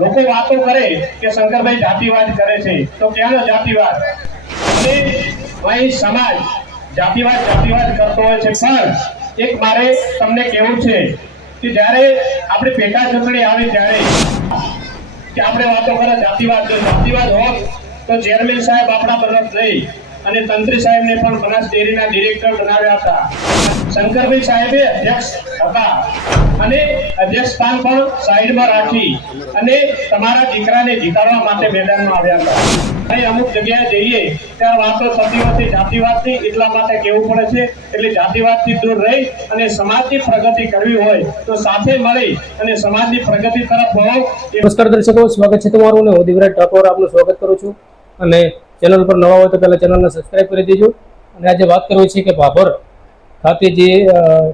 લોકો વાતો કરે કે શંકરભાઈ જાતિવાદ કરે છે, તો ક્યાંનો જાતિવાદ? અને અહીં સમાજ જાતિવાદ જાતિવાદ કરતો હોય છે. પણ એક મારે તમને કહેવું છે કે જ્યારે આપણે પેટા ચૂંટણી આવે ત્યારે કે આપણે વાતો કરે જાતિવાદ જો જાતિવાદ હોત તો ચેરમેન સાહેબ આપણા તરફ લઈ અને તંત્રી સાહેબને પણ બનાસ ડેરીના ડિરેક્ટર બનાવ્યા હતા. શંકરભાઈ સાહેબે અધ્યક્ષ હતા અને અધ્યક્ષ સ્થાન પણ સાઈડમાં રાખી. અને તમારા દીકરાને જીતાડવા માટે મેદાનમાં આવ્યા હતા. અહીં અમુક જગ્યાએ જઈએ, ત્યારે વાતો હોતી જાતિવાદની એટલા માટે કહેવું પડે છે. એટલે જાતિવાદથી દૂર રહી અને સમાજની પ્રગતિ કરવી હોય તો સાથે મળી અને સમાજની પ્રગતિ તરફ વળો. નમસ્કાર દર્શકો, સ્વાગત છે તમારું અને હું દિવરાજ ઠાકોર આપનું સ્વાગત કરું છું. અને ચેનલ પર નવા હોય તો પહેલાં ચેનલને સબસ્ક્રાઇબ કરી દેજો. અને આજે વાત કરવી છે કે ભાભર ખાતે જે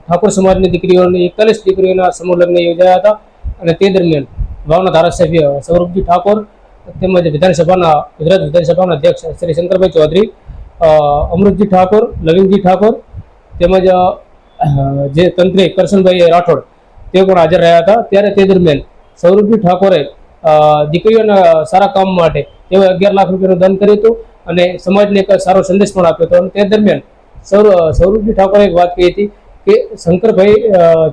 ઠાકોર સમાજની દીકરીઓની એકતાલીસ દીકરીઓના સમૂહ લગ્ન યોજાયા હતા. અને તે દરમિયાન વાવના ધારાસભ્ય સૌરભજી ઠાકોર, તેમજ વિધાનસભાના, ગુજરાત વિધાનસભાના અધ્યક્ષ શ્રી શંકરભાઈ ચૌધરી અમૃતજી ઠાકોર, લવિંગજી ઠાકોર, તેમજ જે તંત્રી કરશનભાઈ રાઠોડ તેઓ પણ હાજર રહ્યા હતા. ત્યારે તે દરમિયાન સૌરભજી ઠાકોરે દીકરીઓના સારા કામ માટે તેઓએ અગિયાર લાખ રૂપિયાનું દાન કર્યું હતું અને સમાજને એક સારો સંદેશ પણ આપ્યો હતો. અને તે દરમિયાન સૌર સૌરભજી ઠાકોરે એક વાત કહી હતી કે શંકરભાઈ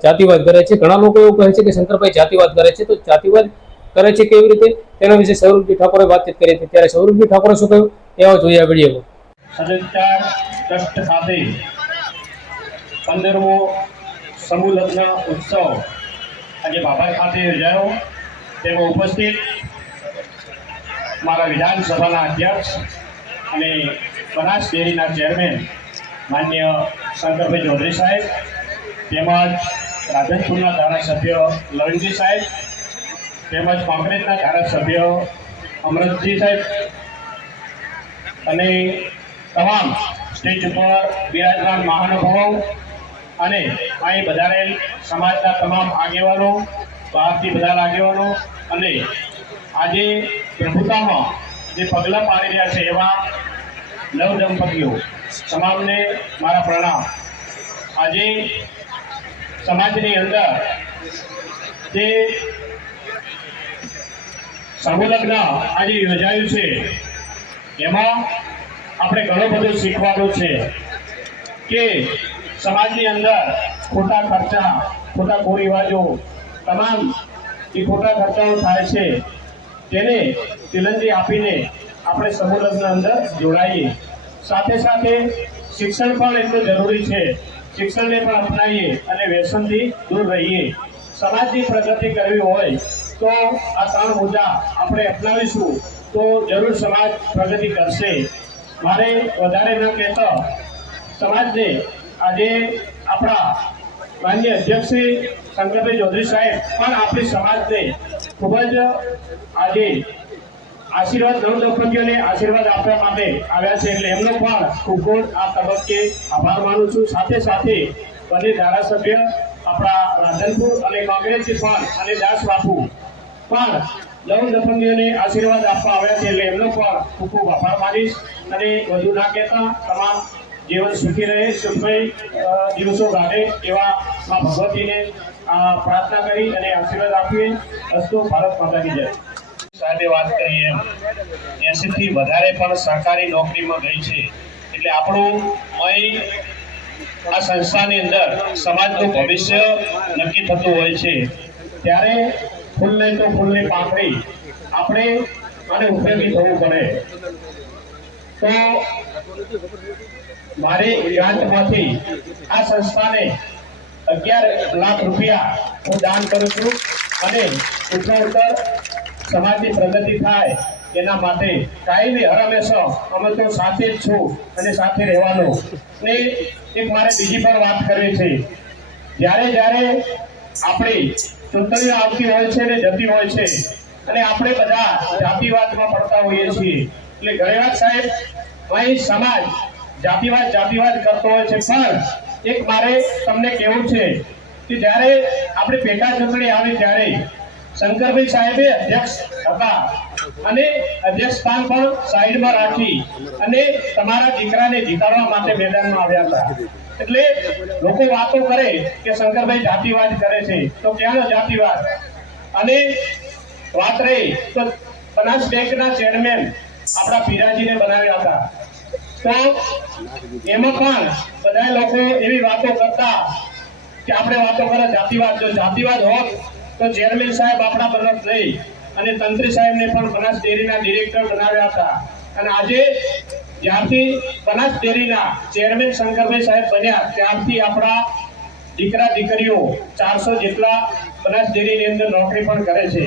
જાતિવાદ કરે છે. ઘણા લોકો એવું કહે છે કે શંકરભાઈ જાતિવાદ કરે છે. તો જાતિવાદ કરે છે કેવી રીતે? તેના વિશે સૌરભજી ઠાકોરે વાતચીત કરી હતી. ત્યારે સૌરભજી ઠાકોરે શું કહ્યું? એવા જોઈએ આ વિડીયોમાં ખાતે પંદરમો સમૂહ લગ્ન ઉત્સવ આજે બાબા ખાતે યોજાયો. તેમાં ઉપસ્થિત મારા વિધાનસભાના અધ્યક્ષ અને બનાસ ડેરીના ચેરમેન માન્ય શંકરભાઈ ચૌધરી સાહેબ, તેમજ રાધનપુરના ધારાસભ્ય લવિંગજી સાહેબ, તેમજ કોંગ્રેસના ધારાસભ્ય અમૃતજી સાહેબ અને તમામ સ્ટેજ ઉપર બિરાજમાન મહાનુભાવો અને અહીં વધારેલ સમાજના તમામ આગેવાનો, બહારથી બધા આગેવાનો અને આજે પ્રભુતામાં જે પગલાં પાડી રહ્યા છે એવા નવ દંપતીઓ તમામને મારા પ્રણામ. આજે સમાજની અંદર જે સમૂહ આજે યોજાયું છે, એમાં આપણે ઘણું બધું શીખવાનું છે કે સમાજની અંદર ખોટા ખર્ચા, ખોટા કુરિવાજો તમામ જે ખોટા ખર્ચાઓ થાય છે, તેને તિલંજી આપીને આપણે સમૂહ અંદર જોડાઈએ. સાથે સાથે શિક્ષણ પણ એટલું જરૂરી છે. શિક્ષણને પણ અપનાવીએ અને વ્યસનથી દૂર રહીએ. સમાજની પ્રગતિ કરવી હોય તો આ ત્રણ મુદ્દા આપણે અપનાવીશું તો જરૂર સમાજ પ્રગતિ કરશે. મારે વધારે ન કહેતા સમાજને આજે આપણા માન્ય અધ્યક્ષ શ્રી શંકરભાઈ ચૌધરી સાહેબ પણ આપણી સમાજને ખૂબ જ આજે આશીર્વાદ નવ દંપતીઓને આશીર્વાદ આપવા માટે આવ્યા છે એટલે એમનો પણ ખૂબ ખૂબ આ તબક્કે આભાર માનું છું. સાથે સાથે બંને ધારાસભ્ય આપણા રાધનપુર અને કોંગ્રેસથી પણ અને દાસ બાપુ પણ નવ દંપતીઓને આશીર્વાદ આપવા આવ્યા છે એટલે એમનો પણ ખૂબ ખૂબ આભાર માનીશ. અને વધુ ના કહેતા તમામ જીવન સુખી રહે, સુખમય દિવસો ગાઢે એવા ભગવતીને પ્રાર્થના કરી અને આશીર્વાદ આપીએ. અસ્તુ ભારત માતાની જય. સાહેબે વાત કરી એમ. એસી થી વધારે પણ સરકારી નોકરીમાં ગઈ છે. એટલે આપણું અહીં આ સંસ્થાની અંદર સમાજનું ભવિષ્ય નક્કી થતું હોય છે. ત્યારે ફૂલ નહીં તો ફૂલની પાંખડી આપણે આને ઉપયોગી થવું પડે. તો મારી ગ્રાન્ટમાંથી આ સંસ્થાને અગિયાર લાખ રૂપિયા હું દાન કરું છું અને ઉત્તરોત્તર સમાજની પ્રગતિ થાય એના માટે કાયમી બી હંમેશા અમે તો સાથે જ છું અને સાથે રહેવાનું. ને એક મારે બીજી પણ વાત કરવી છે. જ્યારે જ્યારે આપણી ચૂંટણીઓ આવતી હોય છે ને જતી હોય છે, અને આપણે બધા જાતિવાદમાં પડતા હોઈએ છીએ, એટલે ઘણીવાર સાહેબ, અહીં સમાજ જાતિવાદ જાતિવાદ કરતો હોય છે. પણ એક મારે તમને કહેવું છે કે જ્યારે આપણે પેટા ચૂંટણી આવી ત્યારે શંકરભાઈ સાહેબે અધ્યક્ષ હતા. અને અધ્યક્ષ સ્થાન પણ સાઈડમાં રાખી અને તમારા દીકરાને જીતાડવા માટે મેદાનમાં આવ્યા હતા. એટલે લોકો વાતો કરે કે શંકરભાઈ જાતિવાદ કરે છે, તો ક્યાંનો જાતિવાદ? અને વાત રહી, તો બનાસ બેંકના ચેરમેન આપણા પીરાજીને બનાવ્યા હતા. તો એમાં પણ બધા લોકો એવી વાતો કરતા કે આપણે વાતો કરે, જાતિવાદ જો જાતિવાદ હોત તો ચેરમેન સાહેબ આપણા બનાસ નહીં. અને તંત્રી સાહેબને પણ બનાસ ડેરીના ડિરેક્ટર બનાવ્યા હતા. અને આજે જ્યારથી બનાસ ડેરીના ચેરમેન શંકરભાઈ સાહેબ બન્યા, ત્યારથી આપણા દીકરા દીકરીઓ ચારસો જેટલા બનાસ ડેરીની અંદર નોકરી પણ કરે છે.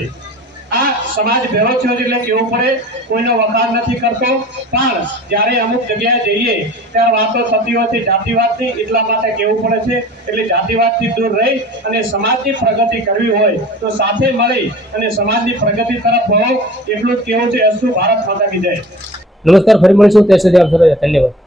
સમાજ ભેળો થયો એટલે કેવું પડે કોઈનો વખાણ નથી કરતો. પણ જ્યારે અમુક જગ્યાએ જઈએ, ત્યારે વાતો થતી હોય જાતિવાદથી એટલા માટે કેવું પડે છે. એટલે જાતિવાદથી દૂર રહી અને સમાજની પ્રગતિ કરવી હોય, તો સાથે મળી અને સમાજની પ્રગતિ તરફ વળો. એટલું જ કેવું છે. અસ્તુ ભારત માતા વિજય જય. નમસ્કાર, ફરી મળીશું. ત્યાં સુધી આપ ધન્યવાદ.